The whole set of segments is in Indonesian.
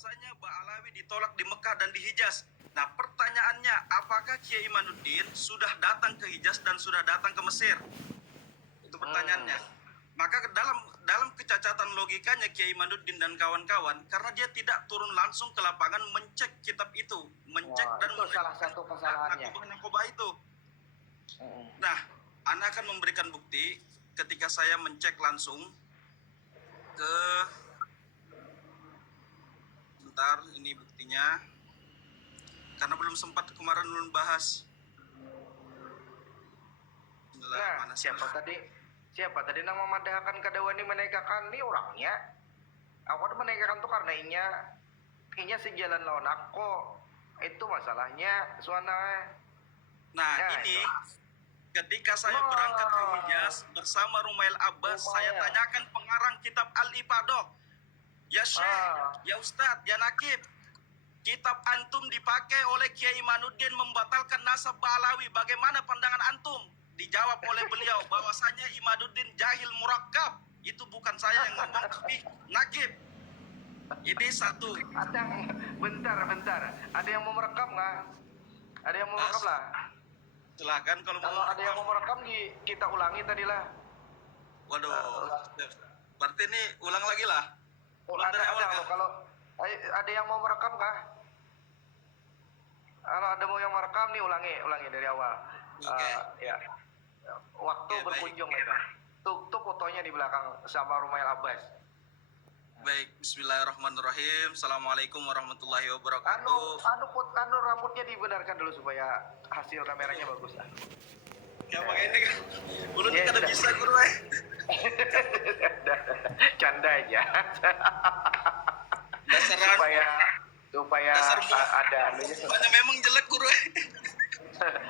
bahwasanya Ba'alawi ditolak di Mekah dan di Hijaz. Nah, pertanyaannya, apakah Kiai Imanuddin sudah datang ke Hijaz dan sudah datang ke Mesir? Itu pertanyaannya. Maka dalam kecacatan logikanya Kiai Imanuddin dan kawan-kawan, karena dia tidak turun langsung ke lapangan mencek kitab itu, mencek dan itu salah satu kesalahannya. Narkoba itu. Nah, Anda akan memberikan bukti ketika saya mencek langsung ke, bentar, ini buktinya, karena belum sempat kemarin belum bahas. Nah, siapa tadi nang memadahkan kadawani menegakan ini orangnya. Aku ada menegakan tuh karena inya sejalan lawan aku. Itu masalahnya suana. Nah, ini ketika saya berangkat ke Hijaz bersama Rumail Abbas, saya tanyakan pengarang kitab Al-Ipadah. Ya Syekh, ya Ustadz, ya Nakib, kitab antum dipakai oleh Kiai Imanuddin membatalkan nasab Ba'alawi. Bagaimana pandangan antum? Dijawab oleh beliau bahwasanya Imanuddin jahil murakkab. Itu bukan saya yang ngomong, tapi Nakib. Ini satu. Bentar. Ada yang mau merekam nggak? Ada yang mau merekam lah. Silakan kalau ada yang mau merekam kita ulangi tadi lah. Waduh. Berarti ini ulang lagi lah. Ulang dari awal kan? Kalau ada yang mau merekam kah? Kalau ada mau yang merekam nih ulangi dari awal. Ya. Waktu berkunjung itu. Tuh fotonya di belakang sama Rumail Abbas. Baik, bismillahirrahmanirrahim. Assalamualaikum warahmatullahi wabarakatuh. Anu rambutnya dibenarkan dulu supaya hasil kameranya bagus lah. Ya pakai ini kan. Belum kada bisa guru Canda aja. supaya ada anunya. Semuanya memang jelek guru.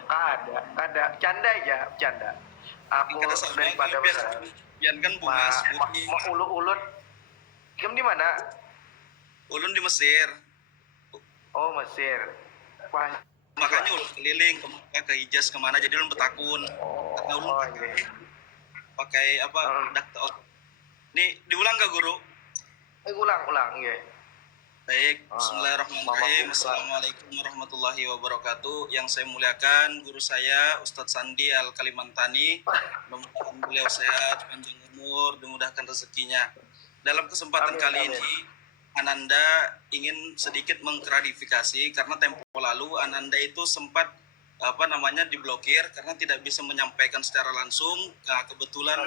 Ada canda. Aku daripada biarkan bungas ulut. Kamu di mana? Ulun di Mesir. Oh, Mesir. Makanya ulun keliling ke Hijaz kemana, jadi ulun betakun. Karena ulun pakai apa? Dakta. Nih diulang gak guru? Ulang ya. Baik, bismillahirrahmanirrahim. Assalamualaikum warahmatullahi wabarakatuh. Yang saya muliakan guru saya Ustadz Sandi Al-Kalimantani. Mudah-mudahan beliau sehat, panjang umur, dimudahkan rezekinya. Dalam kesempatan kali ini Ananda ingin sedikit mengklarifikasi karena tempo lalu Ananda itu sempat diblokir karena tidak bisa menyampaikan secara langsung. Nah, kebetulan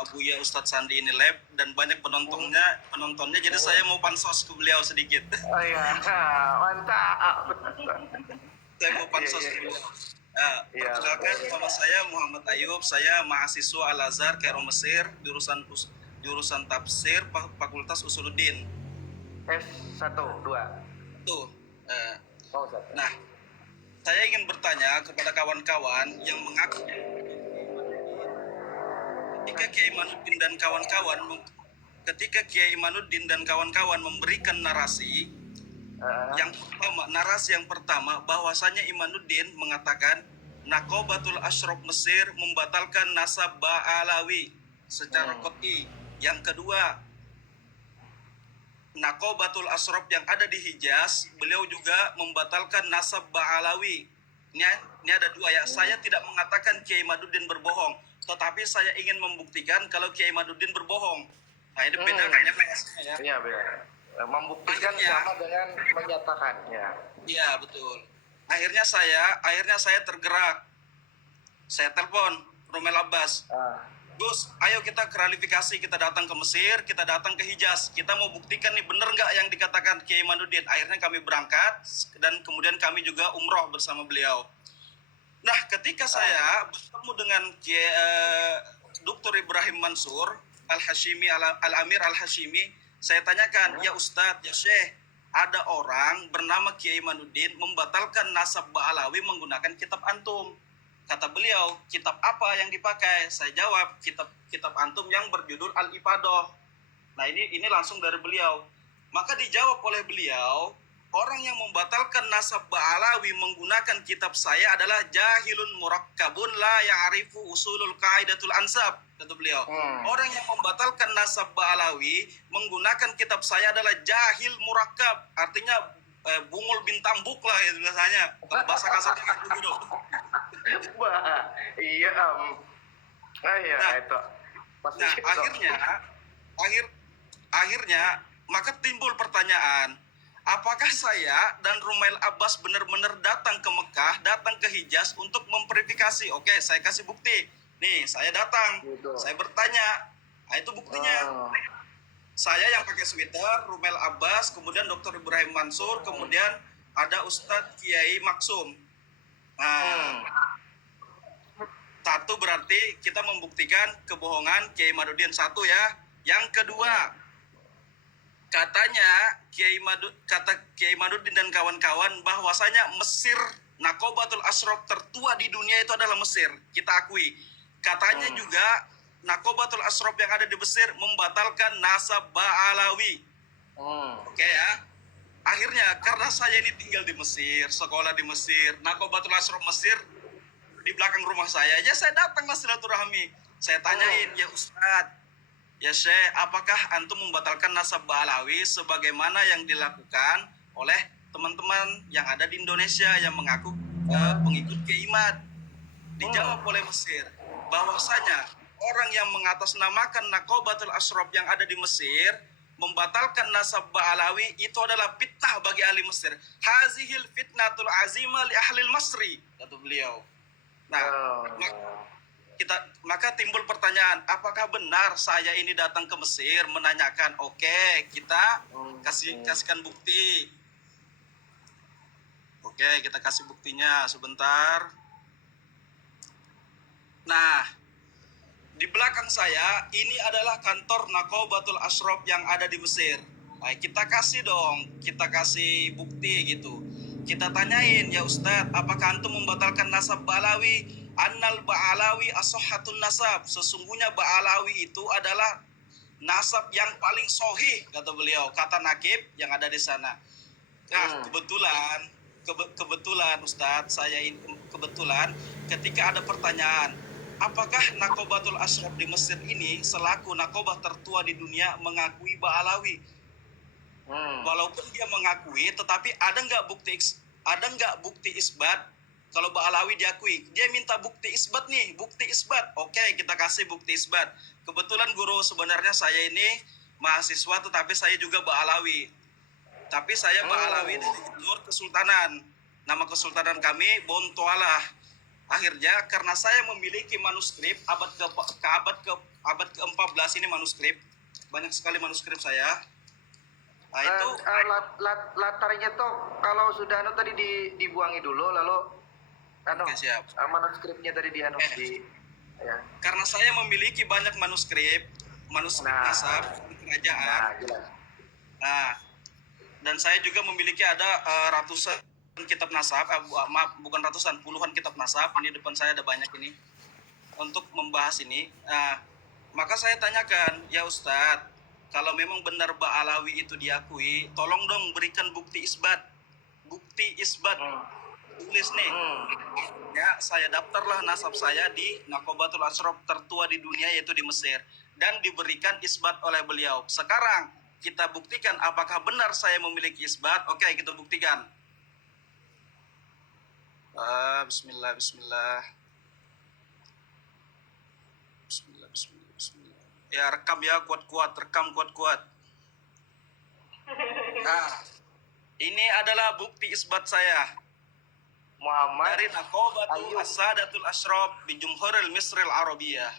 Abuya Ustadz Sandi ini live dan banyak penontonnya, jadi saya mau pansos ke beliau sedikit. Oh iya, mantap. Saya mau pansos ke beliau. Perkenalkan, nama saya Muhammad Ayub, saya mahasiswa Al-Azhar Kairo Mesir, jurusan tafsir Fakultas Usuluddin. S1, 2. Tuh. Nah, saya ingin bertanya kepada kawan-kawan yang mengaku ketika Kiai Imanuddin dan kawan-kawan memberikan narasi yang pertama bahwasanya Imanuddin mengatakan Naqobatul Ashraf Mesir membatalkan nasab Ba'alawi secara qat'i. Yang kedua, Naqobatul Ashraf yang ada di Hijaz, beliau juga membatalkan nasab Ba'alawi. Ini ada dua ya. Saya tidak mengatakan Kiai Imanuddin berbohong, tetapi saya ingin membuktikan kalau Kiai Imanuddin berbohong. Nah, ini beda kayaknya ya. Iya, beda. Membuktikan sama dengan menyatakan, ya. Iya, betul. Akhirnya saya tergerak. Saya telepon Rumail Abbas. Gus, ayo kita klarifikasi, kita datang ke Mesir, kita datang ke Hijaz. Kita mau buktikan nih bener nggak yang dikatakan Kiai Imanuddin. Akhirnya kami berangkat dan kemudian kami juga umroh bersama beliau. Nah, ketika saya bertemu dengan Dr. Ibrahim Mansur Al-Hashimi, Al-Amir Al-Hashimi, saya tanyakan, ya Ustadz, ya Syekh, ada orang bernama Kiai Imanuddin membatalkan nasab Ba'alawi menggunakan kitab antum. Kata beliau, kitab apa yang dipakai? Saya jawab, kitab antum yang berjudul Al-Ipadah. Nah, ini langsung dari beliau. Maka dijawab oleh beliau, orang yang membatalkan nasab Ba'alawi menggunakan kitab saya adalah jahilun murakkabun la ya'rifu usulul qaidatul ansab, kata beliau. Orang yang membatalkan nasab Ba'alawi menggunakan kitab saya adalah jahil murakkab, artinya bungul bin tambuk lah ya biasanya. Kalau bahasa kasarnya gitu. Bah, iya iya Nah, itu. Pasti nah itu. akhirnya maka timbul pertanyaan, apakah saya dan Rumail Abbas benar-benar datang ke Mekah, datang ke Hijaz untuk memverifikasi? Oke, saya kasih bukti. Nih, saya datang. Gitu. Saya bertanya. Nah, itu buktinya. Saya yang pakai sweater, Rumail Abbas, kemudian Dr. Ibrahim Mansur, kemudian ada Ustadz Kiai Maksum. Nah, satu berarti kita membuktikan kebohongan Kiai Madudin, satu ya. Yang kedua, katanya kata Kiai Madudin dan kawan-kawan bahwasanya Mesir, Nakobatul Ashraf tertua di dunia itu adalah Mesir. Kita akui. Katanya juga Nakobatul Ashraf yang ada di Mesir membatalkan nasab Ba'alawi. Oke ya. Akhirnya karena saya ini tinggal di Mesir, sekolah di Mesir, Nakobatul Ashraf Mesir di belakang rumah saya, ya saya datang lah silaturahmi. Saya tanyain, ya Ustadz, ya Syekh, apakah antum membatalkan nasab Ba'alawi sebagaimana yang dilakukan oleh teman-teman yang ada di Indonesia yang mengaku pengikut Kiai Imad? Dijawab oleh Mesir bahwasanya orang yang mengatasnamakan Nakobatul Ashraf yang ada di Mesir membatalkan nasab Ba'alawi itu adalah fitnah bagi ahli Mesir. Hazihil fitnatul azimah li ahlil Masri, kata beliau. Nah, maka timbul pertanyaan, apakah benar saya ini datang ke Mesir menanyakan? Oke, kita kasihkan bukti. Oke, kita kasih buktinya sebentar. Nah, di belakang saya ini adalah kantor Nakobatul Ashraf yang ada di Mesir. Nah, kita kasih dong, kita kasih bukti gitu. Kita tanyain, ya Ustadz, apakah antum membatalkan nasab Ba'alawi? Annal Ba'alawi asohatun nasab. Sesungguhnya Ba'alawi itu adalah nasab yang paling sohih, kata beliau, kata Nakib yang ada di sana. Nah, kebetulan Ustadz, saya ini kebetulan ketika ada pertanyaan, apakah Nakobatul Ashraf di Mesir ini selaku nakobah tertua di dunia mengakui Ba'alawi? Walaupun dia mengakui, tetapi ada nggak bukti isbat kalau Ba'alawi diakui? Dia minta bukti isbat nih, bukti isbat. Oke, kita kasih bukti isbat. Kebetulan guru, sebenarnya saya ini mahasiswa, tetapi saya juga Ba'alawi. Tapi saya Ba'alawi dari Nur Kesultanan. Nama kesultanan kami Bontoalah. Akhirnya karena saya memiliki manuskrip abad ke-14 ini manuskrip, banyak sekali manuskrip saya. Nah, itu latarnya tuh kalau sudah tadi dibuangi dulu, lalu siap. Manuskripnya tadi ya. Karena saya memiliki banyak manuskrip nasab kerajaan. Nah, dan saya juga memiliki ada ratusan kitab nasab, bukan ratusan, puluhan kitab nasab. Ini depan saya ada banyak ini untuk membahas ini. Maka saya tanyakan, ya Ustadz, kalau memang benar Ba'alawi itu diakui, tolong dong berikan bukti isbat. Tulis nih. Ya, saya daftarlah nasab saya di Nakobatul Ashraf tertua di dunia, yaitu di Mesir, dan diberikan isbat oleh beliau. Sekarang kita buktikan apakah benar saya memiliki isbat. Oke, kita buktikan. Bismillah. Ya, rekam ya, kuat-kuat. Nah, ini adalah bukti isbat saya. Muhammad dari Nakobatul Asadatul Ashraf bi Jumhuril Misril Arabiyah.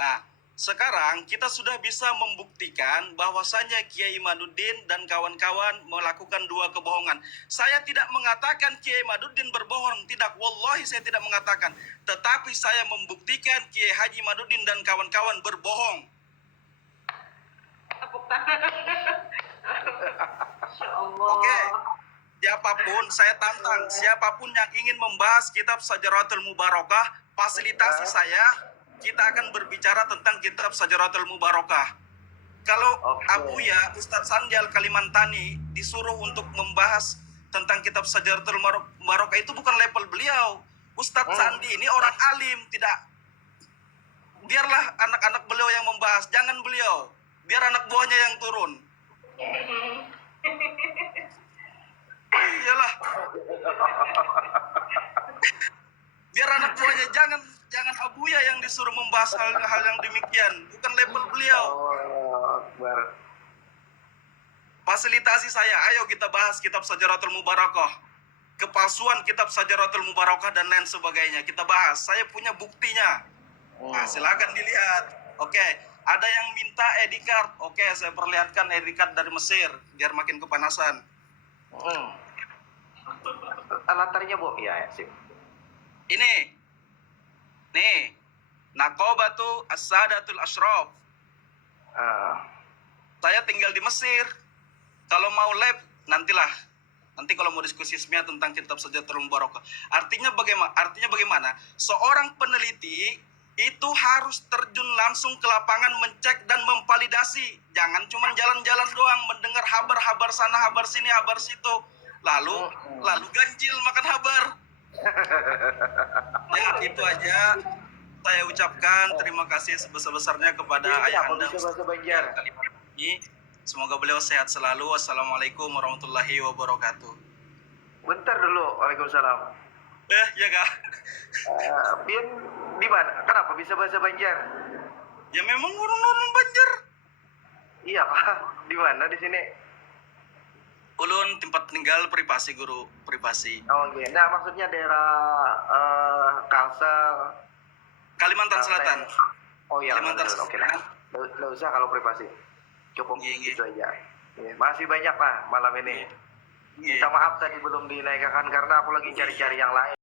Nah, sekarang kita sudah bisa membuktikan bahwasanya Kiai Madudin dan kawan-kawan melakukan dua kebohongan. Saya tidak mengatakan Kiai Madudin berbohong, tidak, wallahi saya tidak mengatakan. Tetapi saya membuktikan Kiai Haji Madudin dan kawan-kawan berbohong. Tepuk tangan. Oke. Siapapun, saya tantang, siapapun yang ingin membahas kitab Sajaratul Mubarakah, fasilitasi saya, kita akan berbicara tentang kitab Sajaratul Mubarakah. Kalau Oke. Abuya, Ustadz Sanjal Kalimantani disuruh untuk membahas tentang kitab Sajaratul Mubarakah itu bukan level beliau. Ustadz Sandi ini orang alim, tidak. Biarlah anak-anak beliau yang membahas, jangan beliau. Biar anak buahnya yang turun. Iyalah. Biar anak buahnya, jangan Abuya yang disuruh membahas hal-hal yang demikian, bukan level beliau. Akbar. Fasilitasi saya, ayo kita bahas kitab Sajaratul Mubarakah, kepalsuan kitab Sajaratul Mubarakah dan lain sebagainya. Kita bahas, saya punya buktinya. Nah, silakan dilihat. Oke, ada yang minta ID card. Oke, saya perlihatkan ID card dari Mesir biar makin kepanasan. Latarnya Bu, ya sip. Ini, nih, Naqobatu As-Sadatul Ashraf. Saya tinggal di Mesir. Kalau mau lab, nantilah. Nanti kalau mau diskusi SMIA tentang kitab Sajaratul Mubarakah. Artinya bagaimana? Seorang peneliti itu harus terjun langsung ke lapangan, mencek dan memvalidasi. Jangan cuma jalan-jalan doang, mendengar habar sana, habar sini, habar situ. Lalu ganjil makan habar. Ya, itu aja. Saya ucapkan terima kasih sebesar-besarnya kepada ayah anda bahasa Banjar. ini. Semoga beliau sehat selalu. Wassalamualaikum warahmatullahi wabarakatuh. Bentar dulu, waalaikumsalam. Ya kak. Pian di mana? Kenapa bisa bahasa Banjar? Ya memang orang-orang Banjar. Iya Pak, di mana di sini? Ulun tempat tinggal privasi, guru privasi. Oh iya, nah maksudnya daerah Kalsel, Kalimantan Selatan. Oh iya, Kalimantan oke Selatan. lah. Nggak usah kalau privasi. Cukup Iya. gitu aja. Ya, masih banyak lah malam ini. Iya. Minta maaf tadi belum dinaikkan karena aku lagi cari-cari yang lain.